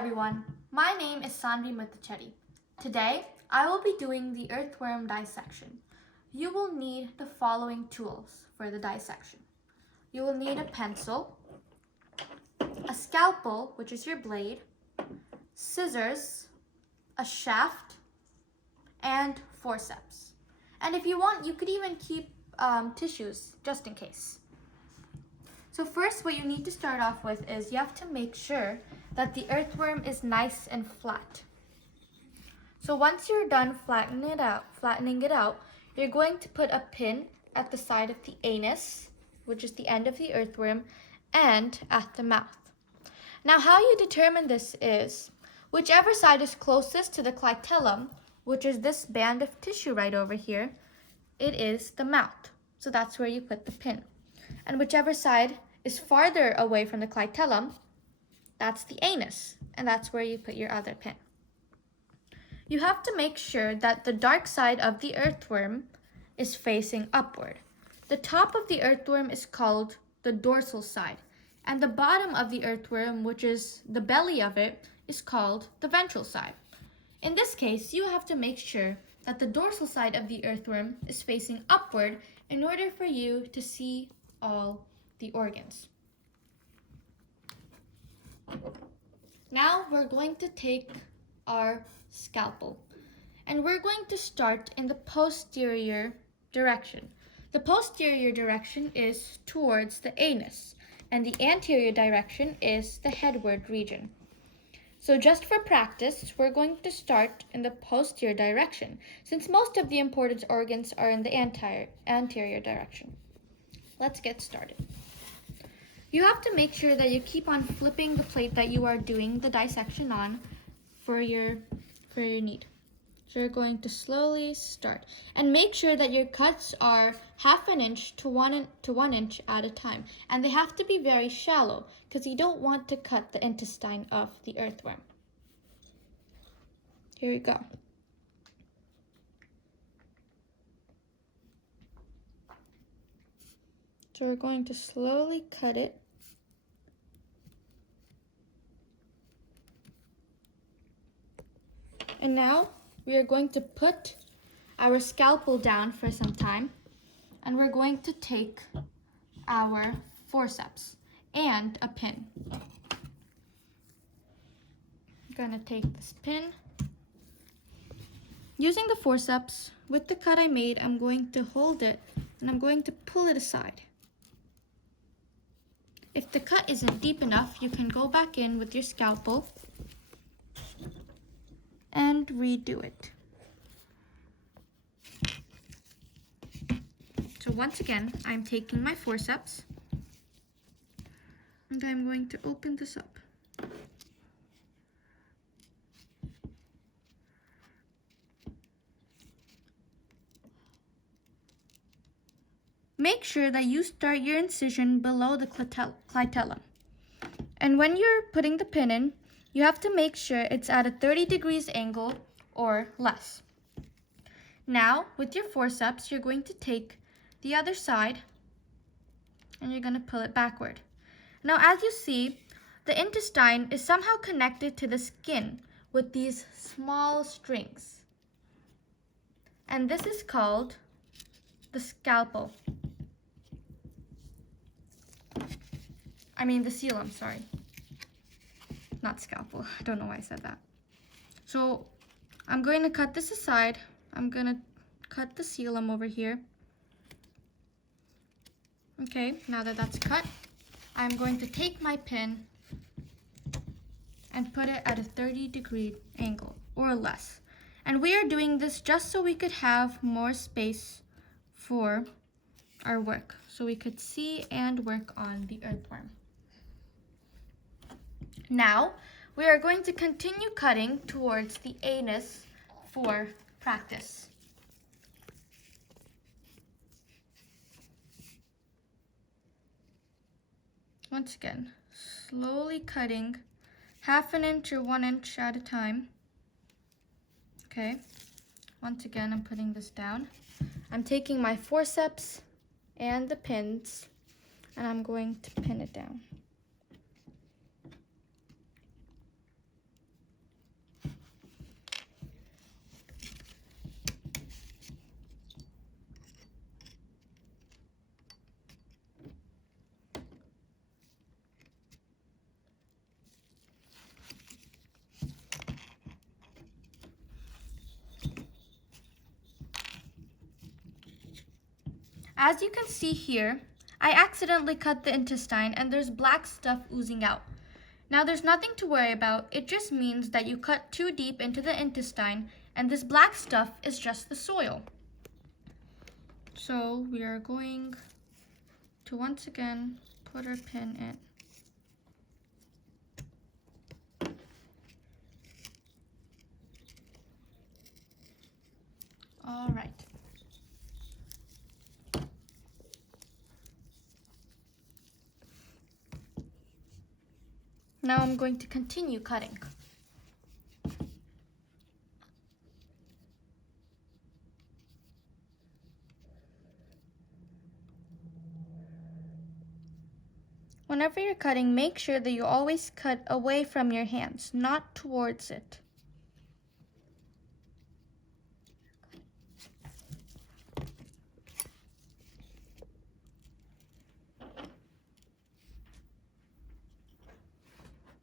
everyone, my name is Saanvi. Today, I will be doing the earthworm dissection. You will need the following tools for the dissection. You will need a pencil, a scalpel, which is your blade, scissors, a shaft, and forceps. And if you want, you could even keep tissues just in case. So first, what you need to start off with is you have to make sure that the earthworm is nice and flat. So once you're done flattening it out, you're going to put a pin at the side of the anus, which is the end of the earthworm, and at the mouth. Now how you determine this is, whichever side is closest to the clitellum, which is this band of tissue right over here, it is the mouth. So that's where you put the pin. And whichever side is farther away from the clitellum, that's the anus, and that's where you put your other pin. You have to make sure that the dark side of the earthworm is facing upward. The top of the earthworm is called the dorsal side, and the bottom of the earthworm, which is the belly of it, is called the ventral side. In this case, you have to make sure that the dorsal side of the earthworm is facing upward in order for you to see all the organs. Now we're going to take our scalpel and we're going to start in the posterior direction. The posterior direction is towards the anus and the anterior direction is the headward region. So just for practice, we're going to start in the posterior direction since most of the important organs are in the anterior direction. Let's get started. You have to make sure that you keep on flipping the plate that you are doing the dissection on for your need. So you're going to slowly start and make sure that your cuts are 1/2 inch to 1 inch at a time, and they have to be very shallow because you don't want to cut the intestine of the earthworm. Here we go. So we're going to slowly cut it. And now we are going to put our scalpel down for some time, and we're going to take our forceps and a pin. I'm going to take this pin. Using the forceps, with the cut I made, I'm going to hold it and I'm going to pull it aside. If the cut isn't deep enough, you can go back in with your scalpel and redo it. So once again, I'm taking my forceps and I'm going to open this up. Make sure that you start your incision below the clitellum. And when you're putting the pin in, you have to make sure it's at a 30 degrees angle or less. Now, with your forceps, you're going to take the other side and you're going to pull it backward. Now, as you see, the intestine is somehow connected to the skin with these small strings. And this is called the scalpel. The coelom, sorry. Not scalpel. I don't know why I said that. So I'm going to cut this aside. I'm going to cut the coelom over here. Okay, now that that's cut, I'm going to take my pin and put it at a 30-degree angle or less. And we are doing this just so we could have more space for our work, so we could see and work on the earthworm. Now, we are going to continue cutting towards the anus for practice. Once again, slowly cutting 1/2 inch or 1 inch at a time. Okay, once again, I'm putting this down. I'm taking my forceps and the pins, and I'm going to pin it down. As you can see here, I accidentally cut the intestine and there's black stuff oozing out. Now there's nothing to worry about. It just means that you cut too deep into the intestine and this black stuff is just the soil. So we are going to once again put our pin in. All right. Now I'm going to continue cutting. Whenever you're cutting, make sure that you always cut away from your hands, not towards it.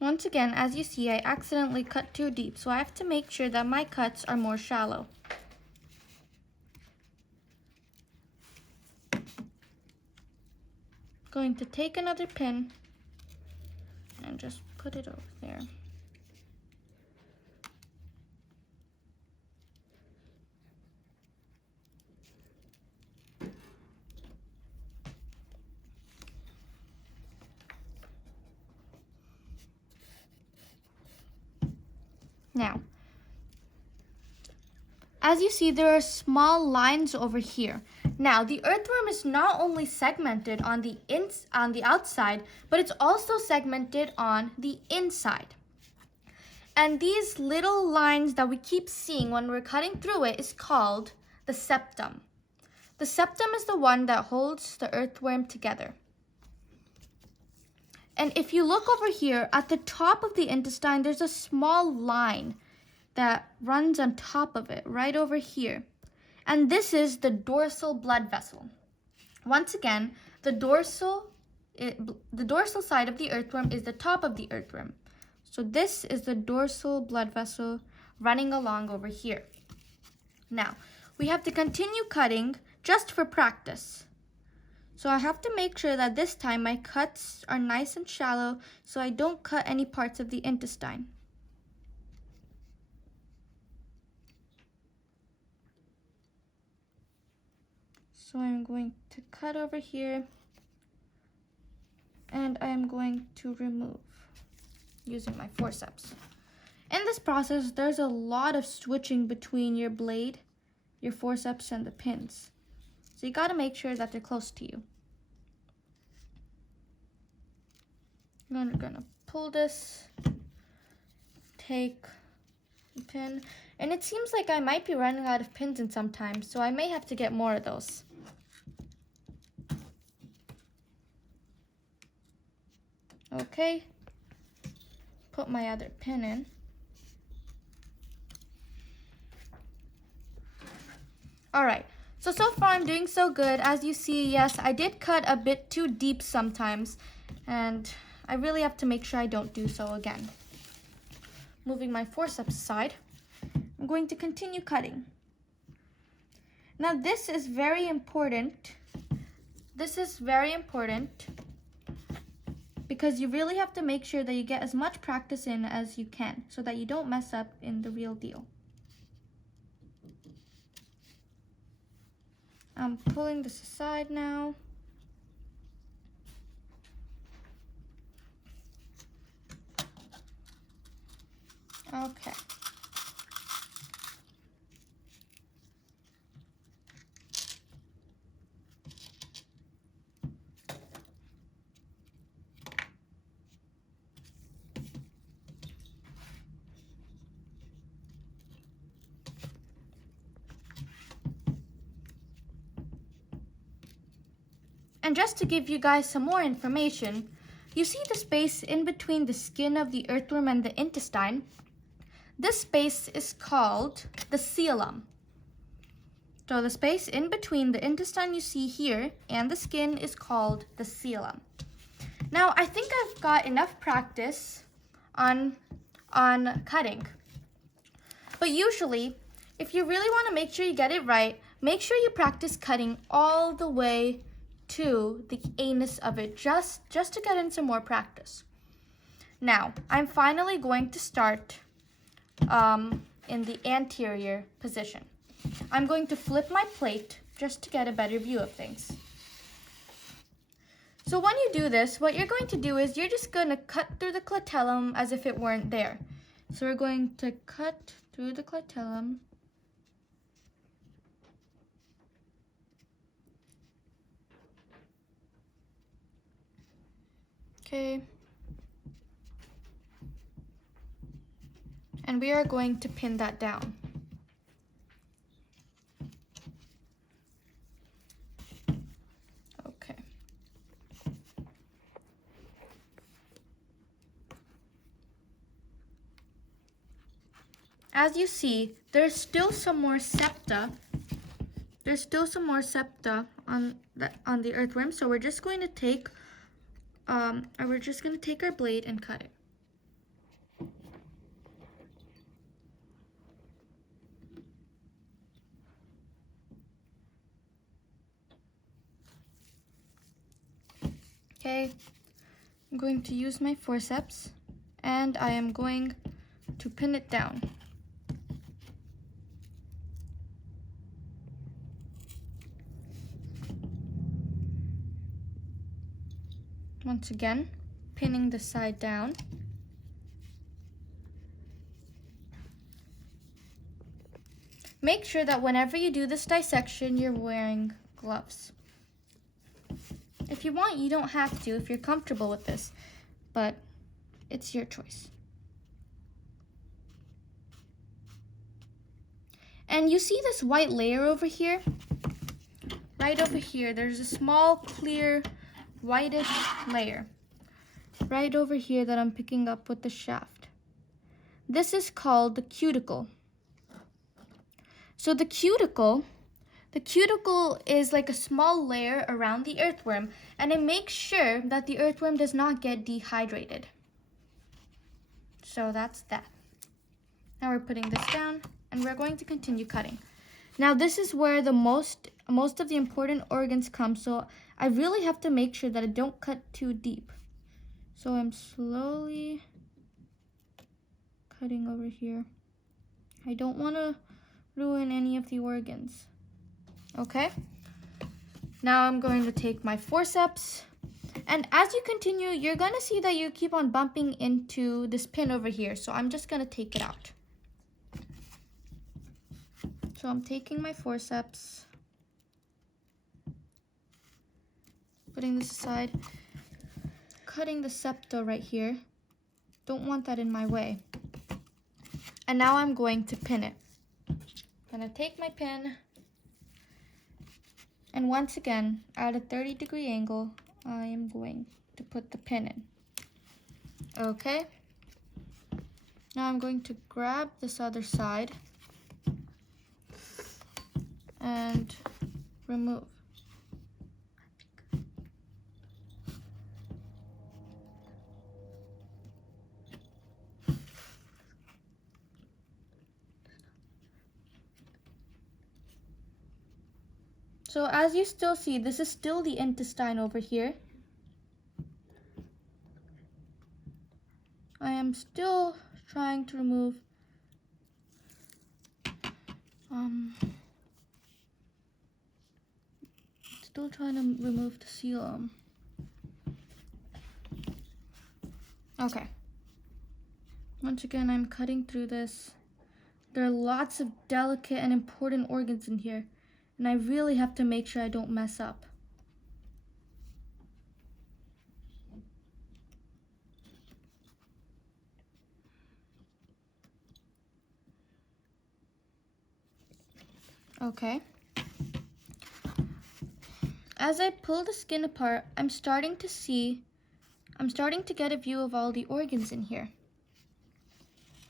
Once again, as you see, I accidentally cut too deep, so I have to make sure that my cuts are more shallow. Going to take another pin and just put it over there. Now, as you see, there are small lines over here. Now, the earthworm is not only segmented on the outside, but it's also segmented on the inside. And these little lines that we keep seeing when we're cutting through it is called the septum. The septum is the one that holds the earthworm together. And if you look over here, at the top of the intestine, there's a small line that runs on top of it, right over here. And this is the dorsal blood vessel. Once again, the dorsal side of the earthworm is the top of the earthworm. So this is the dorsal blood vessel running along over here. Now, we have to continue cutting just for practice. So I have to make sure that this time my cuts are nice and shallow so I don't cut any parts of the intestine. So I'm going to cut over here and I'm going to remove using my forceps. In this process, there's a lot of switching between your blade, your forceps, and the pins. So you gotta make sure that they're close to you. I'm gonna pull this, take the pin, and it seems like I might be running out of pins in some time, so I may have to get more of those. Okay, put my other pin in. All right, so far I'm doing so good. As you see, yes, I did cut a bit too deep sometimes, and I really have to make sure I don't do so again. Moving my forceps aside, I'm going to continue cutting. Now this is very important. This is very important because you really have to make sure that you get as much practice in as you can so that you don't mess up in the real deal. I'm pulling this aside now. Okay. And just to give you guys some more information, you see the space in between the skin of the earthworm and the intestine? This space is called the coelom. So the space in between the intestine you see here and the skin is called the coelom. Now I think I've got enough practice on cutting. But usually, if you really want to make sure you get it right, make sure you practice cutting all the way to the anus of it, just to get in some more practice. Now, I'm finally going to start in the anterior position. I'm going to flip my plate just to get a better view of things. So when you do this, what you're going to do is you're just going to cut through the clitellum as if it weren't there. So we're going to cut through the clitellum. Okay. And we are going to pin that down. Okay. As you see, there's still some more septa. There's still some more septa on the earthworm, so we're just going to take our blade and cut it. Okay, I'm going to use my forceps and I am going to pin it down. Once again, pinning the side down. Make sure that whenever you do this dissection, you're wearing gloves. If you want, you don't have to if you're comfortable with this, but it's your choice. And you see this white layer over here? Right over here, there's a small, clear, whitish layer. Right over here that I'm picking up with the shaft. This is called the cuticle. So the cuticle is like a small layer around the earthworm, and it makes sure that the earthworm does not get dehydrated. So that's that. Now we're putting this down, and we're going to continue cutting. Now this is where the most of the important organs come, so I really have to make sure that I don't cut too deep. So I'm slowly cutting over here. I don't want to ruin any of the organs. Okay? Now I'm going to take my forceps, and as you continue, you're going to see that you keep on bumping into this pin over here, so I'm just going to take it out. So I'm taking my forceps, putting this aside, cutting the septa right here. Don't want that in my way. And now I'm going to pin it. I'm going to take my pin, and once again, at a 30-degree angle, I am going to put the pin in. Okay. Now I'm going to grab this other side and remove. So as you still see, this is still the intestine over here. I am still trying to remove the coelom. Okay. Once again, I'm cutting through this. There are lots of delicate and important organs in here, and I really have to make sure I don't mess up. Okay. As I pull the skin apart, I'm starting to get a view of all the organs in here.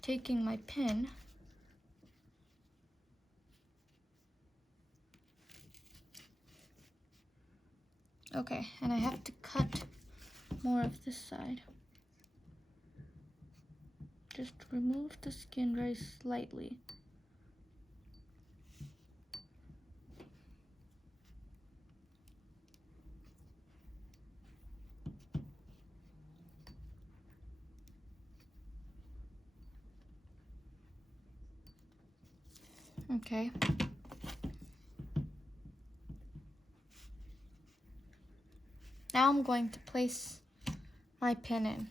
Taking my pin. Okay, and I have to cut more of this side. Just remove the skin very slightly. Okay. Now I'm going to place my pin in.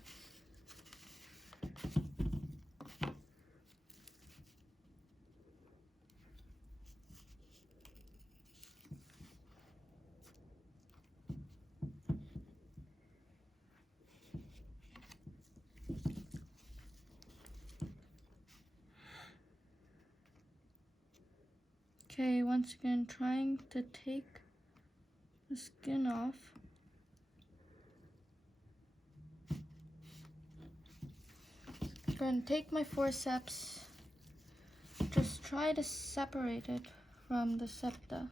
Okay, once again, trying to take the skin off. I'm going to take my forceps, just try to separate it from the septa.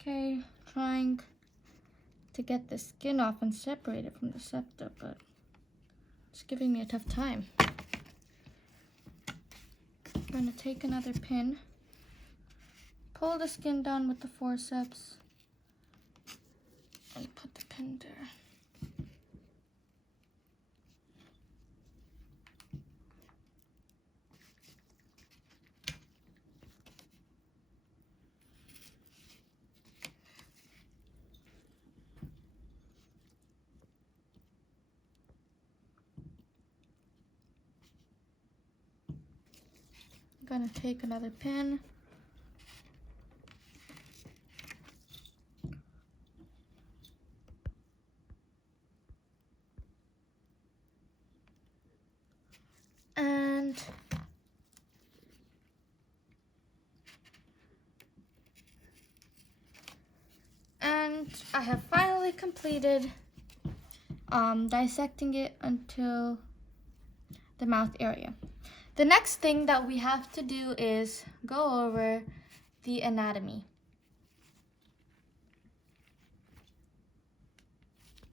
Okay, trying to get the skin off and separate it from the septa, but it's giving me a tough time. I'm going to take another pin, pull the skin down with the forceps, and put the pin there. I'm going to take another pin, and I have finally completed dissecting it until the mouth area. The next thing that we have to do is go over the anatomy.